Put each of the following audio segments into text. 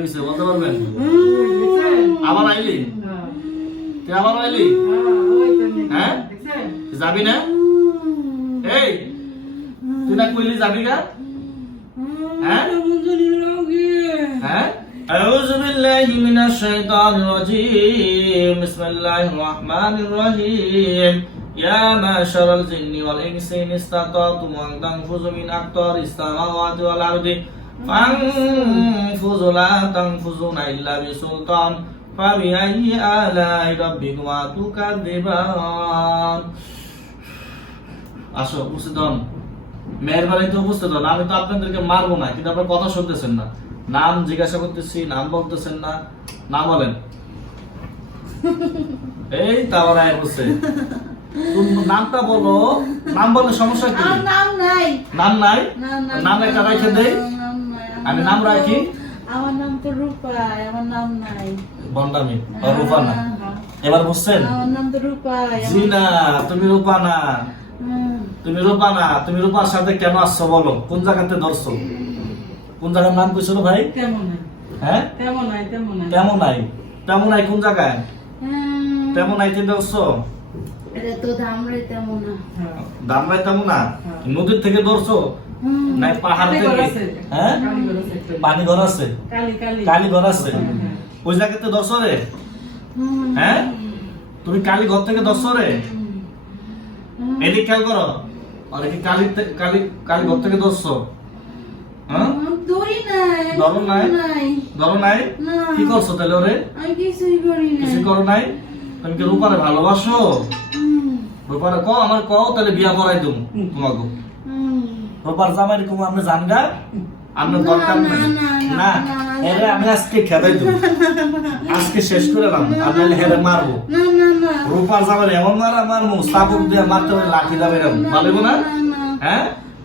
হয়েছে বলতে পারবেন? আবার আইলি? তুই আবার আইলি? হ্যাঁ যাবি না? এই তুই না কইলি যাবি না? হ্যাঁ হ্যাঁ أعوذ بالله من الشيطان الرجيم بسم الله الرحمن الرحيم يا معشر الجن والإنس إن استطعتم أن تنفذوا من أقطار السماوات والأرض فانفذوا لا تنفذون إلا بسلطان فبأي آلاء ربكما تكذبان আসো উপস্থিত হন মেহেরবানিতে উপস্থিত হন আমি তো আপনাদেরকে মারবো না কিন্তু আপনারা কথা শুনতেছেন না নাম জিজ্ঞাসা করতেছি নাম বলতেছেন না নাম বলেন এই তাওরায় বসে নামটা বলো নাম বলে সমস্যা কি নাম নাই নাম একটা রাখে দেই আমি নাম রাখি আমার নাম তো রূপাই আমার নাম নাই বন্ডামি আর রূপা না এবার বুঝছেন আমার নাম তো রূপাই জি না তুমি রূপা না তুমি রূপার সাথে কেন আসছো বলো কোন জায়গাতে ধরছো কোন জায়গার নাম কইছো ভাই কেমন নাই হ্যাঁ কেমন নাই তেমন নাই কোন জায়গায় তেমন নাই চিন্তা করছো এটা তো ধামরাই তেমন না দামরাই তেমন না নদীর থেকে ধরছো নাই পাহাড় থেকে হ্যাঁ পানি ঘর আছে কালী ঘর আছে ওই জায়গাতে ধরছো রে হ্যাঁ তুমি কালী ঘর থেকে ধরছো রে এদিকে খেয়াল করো আর কি কালী ঘর থেকে ধরছো হ্যাঁ ধরো নাই কি করছো তাহলে ওরে কিছু করো নাই তুমি কি রূপারে ভালোবাসো রূপারে কও আমার কও তাহলে বিয়া করাই দেব তোমাকে রূপার জামাই কম আপনি জানগা আপনার দরকার নাই না এরে আমি আজকে খেদাই দেব আজকে শেষ করে দিলাম আপনাকে হেরে মারবো রূপার জামাই এমন মারবো সাপোর্ট দিয়ে মারতে হবে লাঠি দাবে এরকম ভালো না হ্যাঁ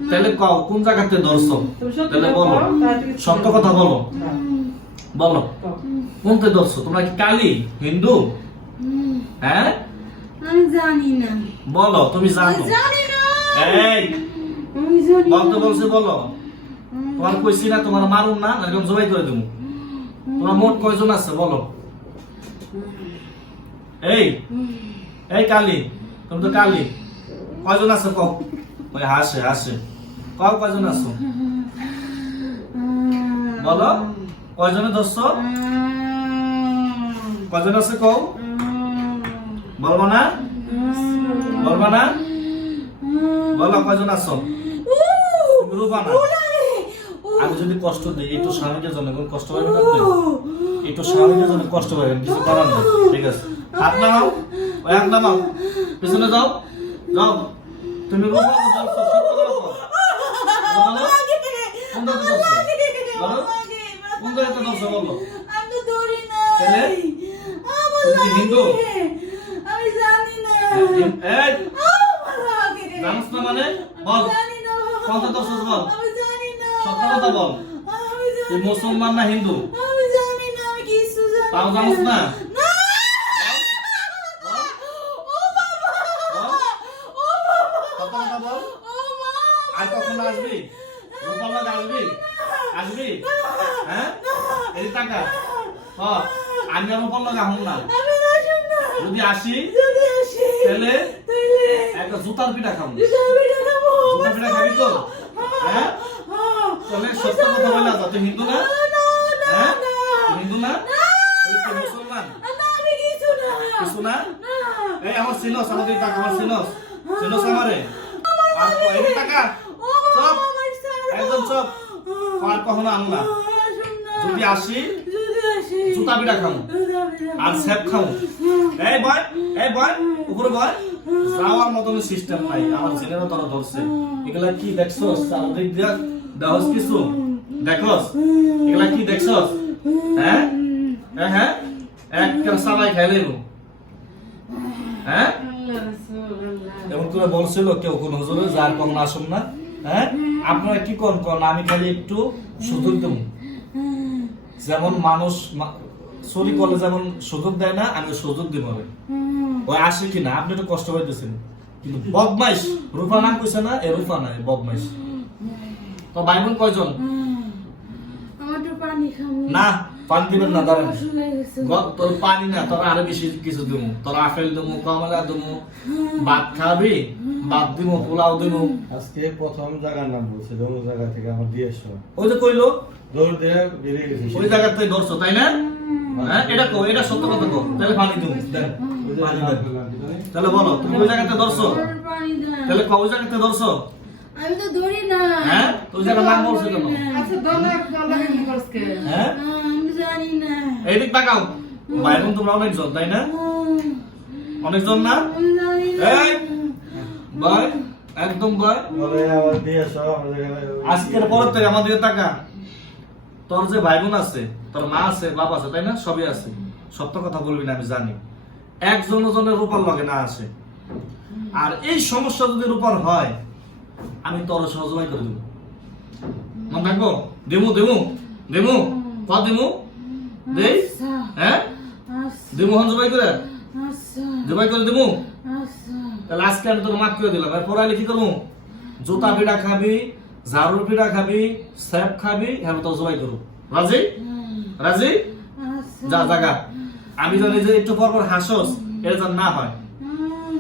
তাহলে কও কোন জায়গাতে ধরছো তাহলে বলো সত্য কথা বলো বলো কোনতে ধরছো তোমরা কি কালী হিন্দু হ্যাঁ আমি জানি না বলো তুমি জানো এই বলতে বলছে বলো তোমার কইছি না তোমার মারুন না এরকম জবাই করে দেবো তোমার মোট কয়জন আছে বলো এই কালী তুমি তো কালী কয়জন আছে কও ওই হাসে কও কয়জন আছো বলো কয়জনে ধরছো কয়জন আছে কও বলবো না বলো কয়জন আছো রূপা না আমি যদি কষ্ট দিই একটু স্বামীকে জন্য কষ্ট পাবেন আপনি একটু স্বামীকে জন্য কষ্ট পাবেন কিছু করার নেই ঠিক আছে হাত নামাও ওই হাত নামাও পিছনে যাও তুমি রূপা সত্য কথা কোন জায়গাতে ধরছো বলো হিন্দু আমি জানি না জানিস না মানে বল কোনটা ধরছো বল আমি জানি না সত্য কথা বল তুই মুসলমান না হিন্দু আমি জানি না আমি কিছু জানি তাও জানিস না আর কখন আসবি রূপাল্লাদ আসবি হ্যাঁ এই টাকা আমি আর রূপাল্লাদ আহম না যদি আসি তাহলে একটা জুতার পিঠা খাবো জুতার পিঠা খাবি তো হ্যাঁ তাহলে সত্য কথা বলে না তুই হিন্দু না হ্যাঁ হিন্দু না তুই মুসলমান কিছু না এই আমার সিনস আমাদের টাকা আমার সিনস আমারে আর এই টাকা সব একদম সব আর কখনো আনো না যদি আসি জুতা পিঠা খাবো আর স্যাপ খাবো এই বয় উপরে বয় যাওয়ার মতন সিস্টেম নাই আমার ছেলেরা তোরা ধরছে এগুলা কি দেখছস চারদিক দিয়া দেহস কিছু দেখছস এগুলা কি দেখছস হ্যাঁ এক সাবাই খাইলে হ্যাঁ এমন করে বলছিল কেউ কোন হুজুরে যার কম না আসুন না হ্যাঁ আপনারা কি কোন আমি খালি একটু সুযোগ দেব যেমন মানুষ চুরি করলে যেমন সুযোগ দেয় না আমি সুযোগ দিব ওই আসে কিনা আপনি একটু কষ্ট পাইতেছেন কিন্তু বদমাইশ রূপা নাম কইছে না এ রূপা নাই বদমাইশ তো ভাই বোন কয়জন আমার তো পানি খাবো না পানি দিবেন না দাঁড়ান শুয়ে গেছে তোর পানি না তোর আরো বেশি কিছু দেবো তোর আপেল দেবো কমলা দেবো ভাত খাবি ভাত দিব পোলাও দিব আজকে প্রথম জায়গার নাম বলছে অন্য জায়গা থেকে আমার দিয়ে এসো ওই যে কইলো দৌড় দিয়ে বেরিয়ে গেছি ওই জায়গা থেকে ধরছো তাই না হ্যাঁ এটা কো এটা সত্য কথা কো তাহলে পানি দেবো দেন ওই যে পানি নাম দেন। বললাম, ঠিক আছে? তাহলে বলো তুমি ওই জায়গাতে ধরছো পানি দেন তাহলে ওই জায়গাতে ধরছো আমি তো ধরি না হ্যাঁ তো ওই জায়গার নাম বলছো কেন আচ্ছা দলে কি করছে হ্যাঁ আমি জানি না এইদিক তাকাও ভাই বোন তোমরা অনেকজন তাই না অনেকজন না আমি জানি না এই ভাই একদম ভাই বলে আবার দিয়ে এসো আমাদের এখানে আজকের পর থেকে আমাদের টাকা তোর যে ভাই বোন আছে তোর মা আছে বাবা আছে তাই না সবই আছে সত্য কথা বলবি না আমি জানি একজন জনের রূপার লগে না আসে আর এই সমস্যা যদি রূপার হয় আমি তোর সহজবাই করে দেবো মন থাকবো দেবো দেবো দেবো ক দেবো দেই আচ্ছা হ্যাঁ আচ্ছা দেবো হন জবাই করে আচ্ছা জবাই করে দেবো আচ্ছা তাহলে আজকে আমি তোর মাফ করে দিলাম আর পড়াইলে কি করবো জুতা পিঠা খাবি ঝাড়ুর পিঠা খাবি স্যাপ খাবি হ্যাঁ তোর জবাই করবো রাজি রাজি আচ্ছা যা জাগা আমি জানি যে একটু পর পর হাসস এর যেন না হয়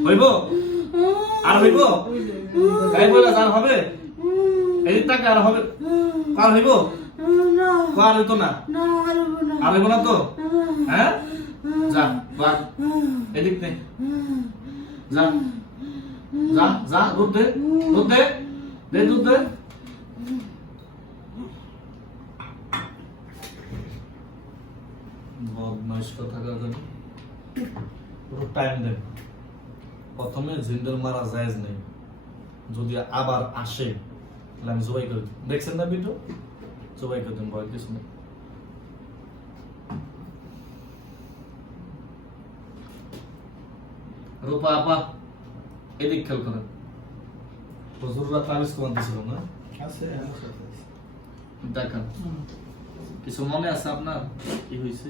হইব আর হইব তাই বলে আর হবে এই টাকা আর হবে আর হইব না আর হইতো না না হারবো না আর হইব না তো হ্যাঁ যা বাদ এদিক নে যা যা যা দুধ দে দুধ দে দে দুধ দে বদমাইশ কথা কাজে পুরো টাইম দেন প্রথমে জিন্দের মারা জায়েজ নেই যদি আবার আসে তাহলে আমি জবাই করে দিই দেখছেন না ভিডিও জবাই করে দিন ভয় কিছু নেই রূপা আপা এদিক খেয়াল করেন হুজুররা তাবিজ কোন দিছিল না আছে আমার সাথে আছে। দেখান কিছু মনে আছে আপনার কি হয়েছে